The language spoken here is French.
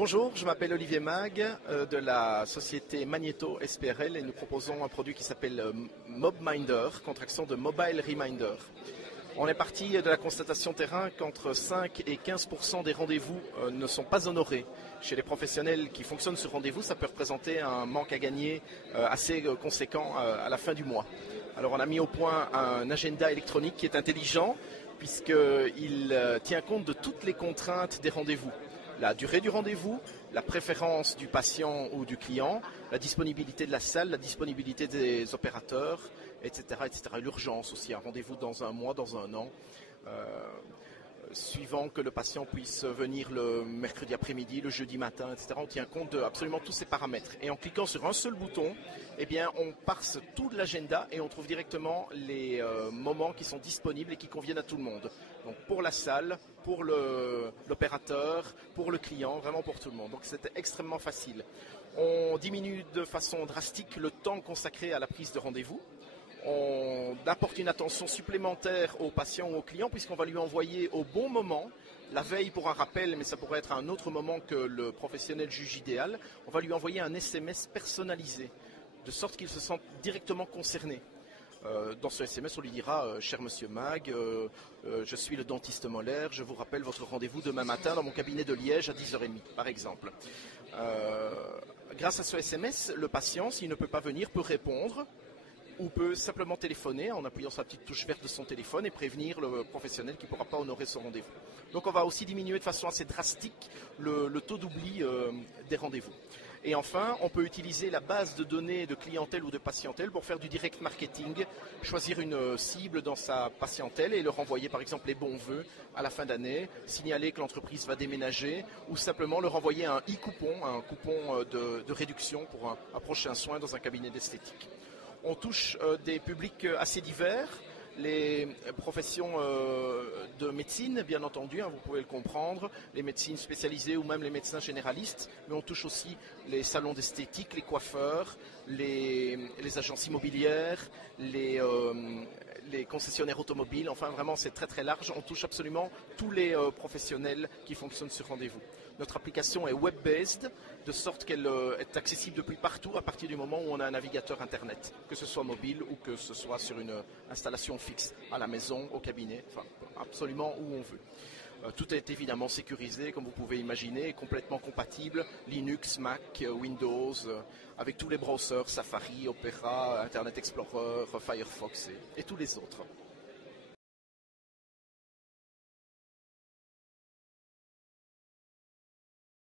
Bonjour, je m'appelle Olivier Mag de la société Magneto SPRL et nous proposons un produit qui s'appelle MobMinder, contraction de Mobile Reminder. On est parti de la constatation terrain qu'entre 5 et 15% des rendez-vous ne sont pas honorés. Chez les professionnels qui fonctionnent sur rendez-vous, ça peut représenter un manque à gagner assez conséquent à la fin du mois. Alors on a mis au point un agenda électronique qui est intelligent puisqu'il tient compte de toutes les contraintes des rendez-vous. La durée du rendez-vous, la préférence du patient ou du client, la disponibilité de la salle, la disponibilité des opérateurs, etc. etc. L'urgence aussi, un rendez-vous dans un mois, dans un an, suivant que le patient puisse venir le mercredi après-midi, le jeudi matin, etc. On tient compte de absolument tous ces paramètres. Et en cliquant sur un seul bouton, eh bien, on parse tout de l'agenda et on trouve directement les moments qui sont disponibles et qui conviennent à tout le monde. Donc pour la salle, pour l'opérateur, pour le client, vraiment pour tout le monde. Donc c'était extrêmement facile. On diminue de façon drastique le temps consacré à la prise de rendez-vous. On apporte une attention supplémentaire au patient ou au client puisqu'on va lui envoyer au bon moment, la veille pour un rappel, mais ça pourrait être à un autre moment que le professionnel juge idéal, on va lui envoyer un SMS personnalisé, de sorte qu'il se sente directement concerné. Dans ce SMS, on lui dira « Cher Monsieur Mag, je suis le dentiste molaire, je vous rappelle votre rendez-vous demain matin dans mon cabinet de Liège à 10h30, par exemple. » Grâce à ce SMS, le patient, s'il ne peut pas venir, peut répondre ou peut simplement téléphoner en appuyant sur la petite touche verte de son téléphone et prévenir le professionnel qui ne pourra pas honorer son rendez-vous. Donc on va aussi diminuer de façon assez drastique le taux d'oubli des rendez-vous. Et enfin, on peut utiliser la base de données de clientèle ou de patientèle pour faire du direct marketing, choisir une cible dans sa patientèle et leur envoyer par exemple les bons vœux à la fin d'année, signaler que l'entreprise va déménager ou simplement leur envoyer un e-coupon, un coupon de réduction pour un prochain soin dans un cabinet d'esthétique. On touche des publics assez divers, les professions de médecine, bien entendu, vous pouvez le comprendre, les médecines spécialisées ou même les médecins généralistes, mais on touche aussi les salons d'esthétique, les coiffeurs, les agences immobilières, les concessionnaires automobiles, enfin vraiment c'est très très large, on touche absolument tous les professionnels qui fonctionnent sur rendez-vous. Notre application est web-based, de sorte qu'elle est accessible depuis partout à partir du moment où on a un navigateur internet, que ce soit mobile ou que ce soit sur une installation fixe, à la maison, au cabinet, enfin absolument où on veut. Tout est évidemment sécurisé, comme vous pouvez imaginer, complètement compatible, Linux, Mac, Windows, avec tous les browsers, Safari, Opera, Internet Explorer, Firefox et tous les autres.